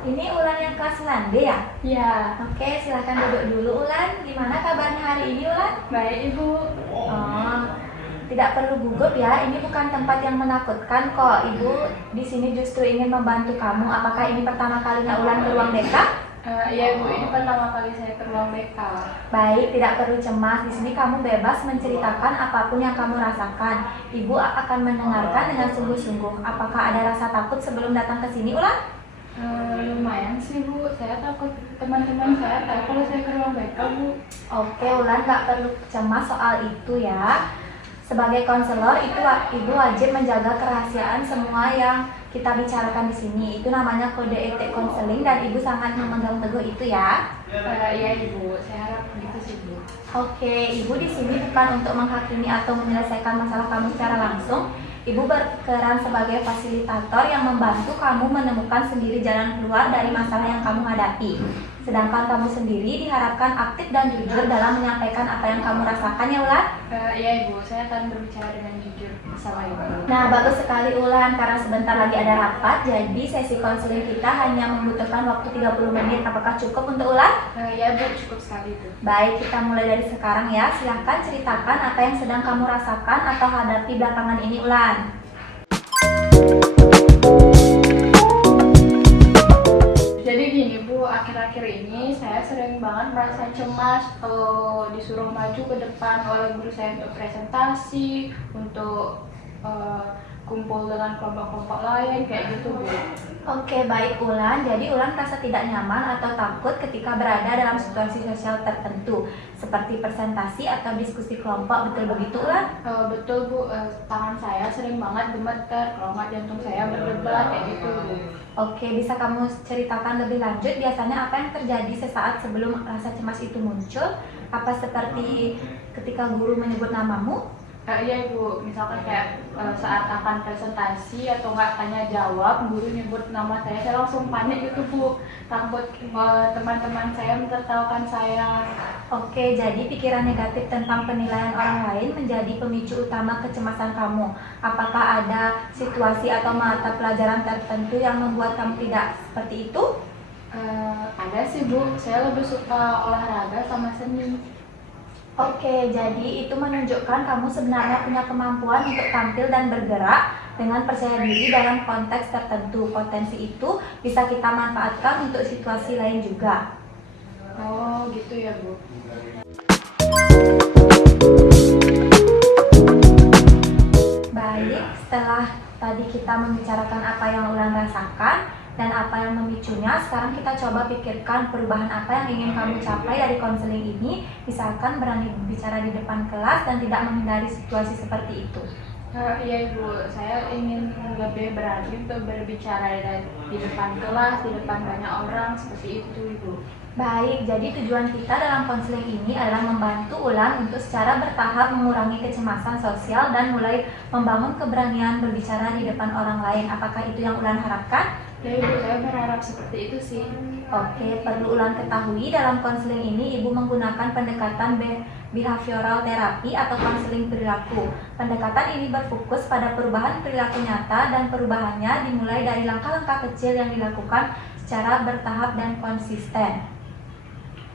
Ini Ulan yang kelas 9D ya? Ya, Oke, silahkan duduk dulu Ulan. Gimana kabarnya hari ini Ulan? baik Ibu. Oh, tidak perlu gugup ya. Ini bukan tempat yang menakutkan kok. Ibu di sini justru ingin membantu kamu. Apakah ini pertama kalinya Ulan ke ruang BK? Ya Ibu, ini pertama kali saya ke ruang BK. Baik, tidak perlu cemas. Di sini kamu bebas menceritakan apapun yang kamu rasakan. Ibu akan mendengarkan dengan sungguh-sungguh. Apakah ada rasa takut sebelum datang ke sini Ulan? Lumayan sih Bu, saya takut teman-teman saya tahu kalau saya ke ruang BK Bu. Oke, Ulan nggak perlu cemas soal itu ya. Sebagai konselor, ibu wajib menjaga kerahasiaan semua yang kita bicarakan di sini. Itu namanya kode etik konseling dan ibu sangat memegang teguh itu ya. Iya Ibu, saya harap begitu sih Bu. Oke, ibu di sini bukan untuk menghakimi atau menyelesaikan masalah kamu secara langsung. Ibu berperan sebagai fasilitator yang membantu kamu menemukan sendiri jalan keluar dari masalah yang kamu hadapi. Sedangkan kamu sendiri diharapkan aktif dan jujur dalam menyampaikan apa yang kamu rasakan ya Ulan. Iya Ibu, saya akan berbicara dengan jujur bersama Ibu. Nah, bagus sekali Ulan, karena sebentar lagi ada rapat, jadi sesi konseling kita hanya membutuhkan waktu 30 menit. Apakah cukup untuk Ulan? Iya Bu, cukup sekali itu. Baik, kita mulai dari sekarang ya. Silahkan ceritakan apa yang sedang kamu rasakan atau hadapi belakangan ini Ulan. Jadi gini Bu, akhir-akhir ini saya sering banget merasa cemas kalau disuruh maju ke depan oleh guru saya untuk presentasi, untuk kumpul dengan kelompok-kelompok lain kayak gitu Bu. Oke, baik Ulan. Jadi Ulan merasa tidak nyaman atau takut ketika berada dalam situasi sosial tertentu, seperti presentasi atau diskusi kelompok, betul begitu Ulan? Betul Bu, tangan saya sering banget gemeter, kelompok jantung saya berdebar kayak gitu Bu. Oke, bisa kamu ceritakan lebih lanjut biasanya apa yang terjadi sesaat sebelum rasa cemas itu muncul? Apa seperti ketika guru menyebut namamu? Iya Ibu, misalkan kayak saat akan presentasi atau nggak tanya jawab, guru nyebut nama saya langsung panik gitu Bu. Takut teman-teman saya mentertawakan saya. Oke, jadi pikiran negatif tentang penilaian orang lain menjadi pemicu utama kecemasan kamu. Apakah ada situasi atau mata pelajaran tertentu yang membuat kamu tidak seperti itu? Ada sih Bu, saya lebih suka olahraga sama seni. Oke, jadi itu menunjukkan kamu sebenarnya punya kemampuan untuk tampil dan bergerak dengan percaya diri dalam konteks tertentu. Potensi itu bisa kita manfaatkan untuk situasi lain juga. Oh gitu ya Bu. Baik, setelah tadi kita membicarakan apa yang Ulan rasakan dan apa yang memicunya, sekarang kita coba pikirkan perubahan apa yang ingin kamu capai dari konseling ini. Misalkan berani bicara di depan kelas dan tidak menghindari situasi seperti itu. Iya Ibu, saya ingin lebih berani untuk berbicara di depan kelas, di depan banyak orang seperti itu Ibu. Baik, jadi tujuan kita dalam konseling ini adalah membantu Ulan untuk secara bertahap mengurangi kecemasan sosial dan mulai membangun keberanian berbicara di depan orang lain. Apakah itu yang Ulan harapkan? Ya Ibu, saya berharap seperti itu sih. Oke, perlu Ulan ketahui dalam konseling ini Ibu menggunakan pendekatan behavioral therapy atau konseling perilaku. Pendekatan ini berfokus pada perubahan perilaku nyata dan perubahannya dimulai dari langkah-langkah kecil yang dilakukan secara bertahap dan konsisten.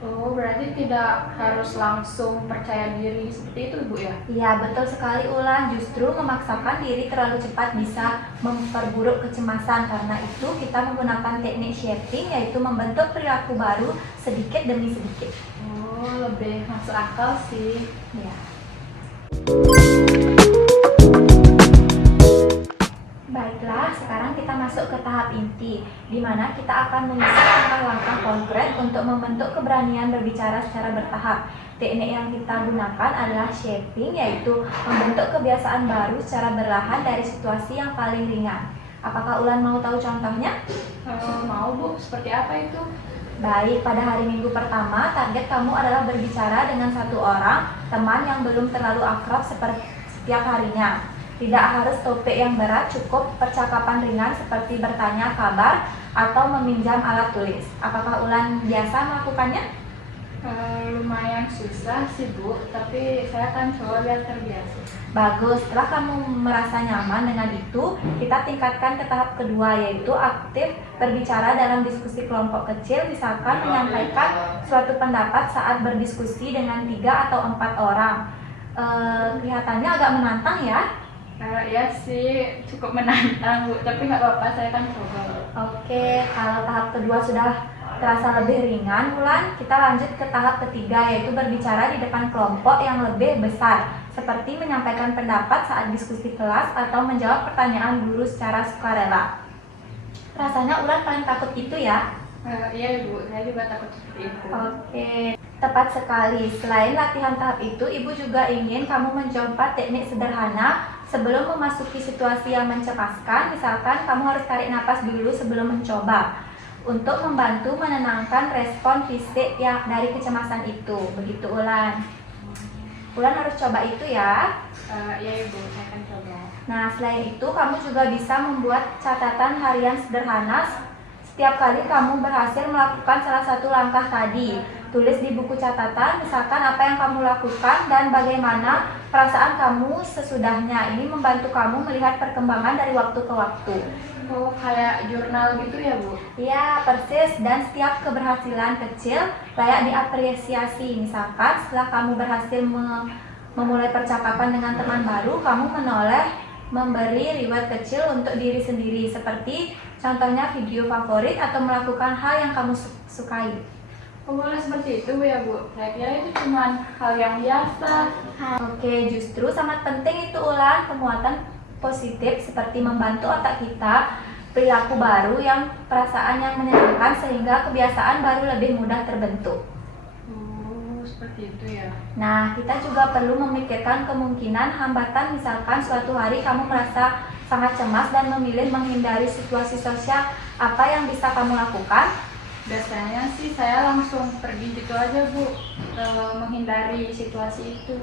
Oh, berarti tidak harus langsung percaya diri seperti itu Ibu ya? Iya, betul sekali Ulan. Justru memaksakan diri terlalu cepat bisa memperburuk kecemasan. Karena itu kita menggunakan teknik shaping, yaitu membentuk perilaku baru sedikit demi sedikit. Oh, lebih masuk akal sih. Ya. Baiklah, sekarang kita masuk ke tahap inti, di mana kita akan menyusun langkah-langkah konkret untuk membentuk keberanian berbicara secara bertahap. Teknik yang kita gunakan adalah shaping, yaitu membentuk kebiasaan baru secara perlahan dari situasi yang paling ringan. Apakah Ulan mau tahu contohnya? Mau Bu, seperti apa itu? Baik, pada hari Minggu pertama, target kamu adalah berbicara dengan satu orang teman yang belum terlalu akrab seperti setiap harinya. Tidak harus topik yang berat, cukup percakapan ringan seperti bertanya kabar atau meminjam alat tulis. Apakah Ulan biasa melakukannya? Lumayan susah sih Bu, tapi saya akan coba biar terbiasa. Bagus, setelah kamu merasa nyaman dengan itu, kita tingkatkan ke tahap kedua, yaitu aktif berbicara dalam diskusi kelompok kecil, misalkan menyampaikan suatu pendapat saat berdiskusi dengan 3 atau 4 orang. Kelihatannya agak menantang ya? Ya sih, cukup menantang Bu, tapi nggak apa-apa, saya kan coba. Oke, kalau tahap kedua sudah terasa lebih ringan, Wulan, kita lanjut ke tahap ketiga, yaitu berbicara di depan kelompok yang lebih besar, seperti menyampaikan pendapat saat diskusi kelas atau menjawab pertanyaan guru secara sukarela. Rasanya Wulan paling takut itu ya? Iya Bu, saya juga takut seperti itu. Oke, tepat sekali. Selain latihan tahap itu, Ibu juga ingin kamu mencoba teknik sederhana sebelum memasuki situasi yang mencemaskan. Misalkan kamu harus tarik napas dulu sebelum mencoba, untuk membantu menenangkan respon fisik yang dari kecemasan itu. Begitu Ulan. Ulan harus coba itu ya. Iya Ibu, saya akan coba. Nah, selain itu kamu juga bisa membuat catatan harian sederhana setiap kali kamu berhasil melakukan salah satu langkah tadi. Tulis di buku catatan misalkan apa yang kamu lakukan dan bagaimana perasaan kamu sesudahnya. Ini membantu kamu melihat perkembangan dari waktu ke waktu. Oh, kayak jurnal gitu ya Bu? Ya, persis. Dan setiap keberhasilan kecil layak diapresiasi. Misalkan setelah kamu berhasil memulai percakapan dengan teman baru, kamu menoleh memberi reward kecil untuk diri sendiri, seperti contohnya video favorit atau melakukan hal yang kamu sukai. Oh, boleh seperti itu Bu ya Bu? Saya kira itu cuma hal yang biasa. Oke, justru sangat penting itu Ulan, penguatan positif seperti membantu otak kita perilaku baru yang perasaan yang menyenangkan sehingga kebiasaan baru lebih mudah terbentuk. Oh, seperti itu ya. Nah, kita juga perlu memikirkan kemungkinan hambatan, misalkan suatu hari kamu merasa sangat cemas dan memilih menghindari situasi sosial. Apa yang bisa kamu lakukan? Biasanya sih saya langsung pergi gitu aja Bu, menghindari situasi itu.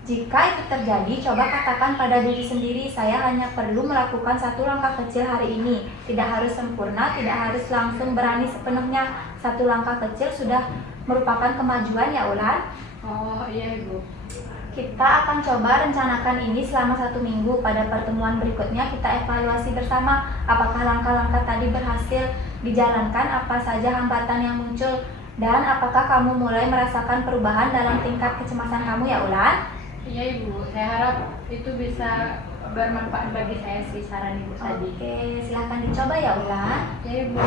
Jika itu terjadi, coba katakan pada diri sendiri, saya hanya perlu melakukan satu langkah kecil hari ini. Tidak harus sempurna, tidak harus langsung berani sepenuhnya. Satu langkah kecil sudah merupakan kemajuan ya Ulan. Oh iya Ibu. Kita akan coba rencanakan ini selama 1 minggu. Pada pertemuan berikutnya kita evaluasi bersama apakah langkah-langkah tadi berhasil dijalankan, apa saja hambatan yang muncul, dan apakah kamu mulai merasakan perubahan dalam tingkat kecemasan kamu ya Ulan. Iya Ibu, saya harap itu bisa bermanfaat bagi saya sih saran Ibu tadi. Oke, silahkan dicoba ya Ulan. Iya Ibu.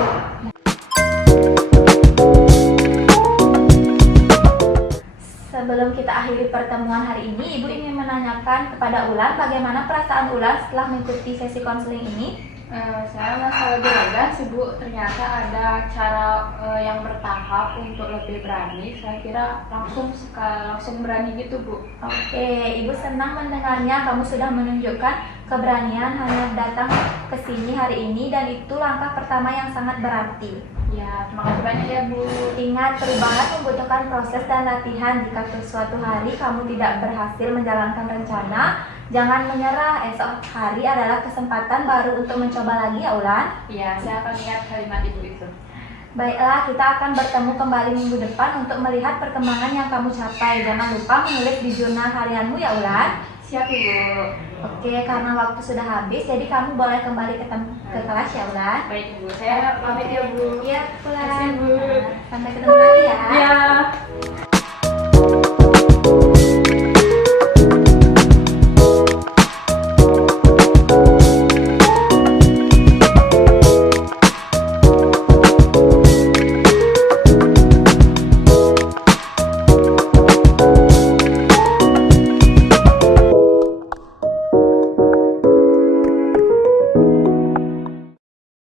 Sebelum kita akhiri pertemuan hari ini, Ibu ingin menanyakan kepada Ulan bagaimana perasaan Ulan setelah mengikuti sesi konseling ini? Saya merasa lebih lega sih Bu, ternyata ada cara yang bertahap untuk lebih berani. Saya kira langsung berani gitu Bu. Oke, Ibu senang mendengarnya. Kamu sudah menunjukkan keberanian hanya datang ke sini hari ini, dan itu langkah pertama yang sangat berarti. Ya, terima kasih banyak ya Bu. Ingat, perubahan membutuhkan proses dan latihan. Jika suatu hari kamu tidak berhasil menjalankan rencana, jangan menyerah. Esok hari adalah kesempatan baru untuk mencoba lagi ya Ulan. Iya, saya akan ingat kalimat Ibu itu. Baiklah, kita akan bertemu kembali minggu depan untuk melihat perkembangan yang kamu capai. Jangan lupa menulis di jurnal harianmu ya Ulan. Siap Ibu. Oke, karena waktu sudah habis, jadi kamu boleh kembali ke kelas ya Ulan. Baik Ibu, saya pamit ya Bu. Iya, Terima kasih, Ulan. Bu. Sampai ketemu lagi ya. Iya.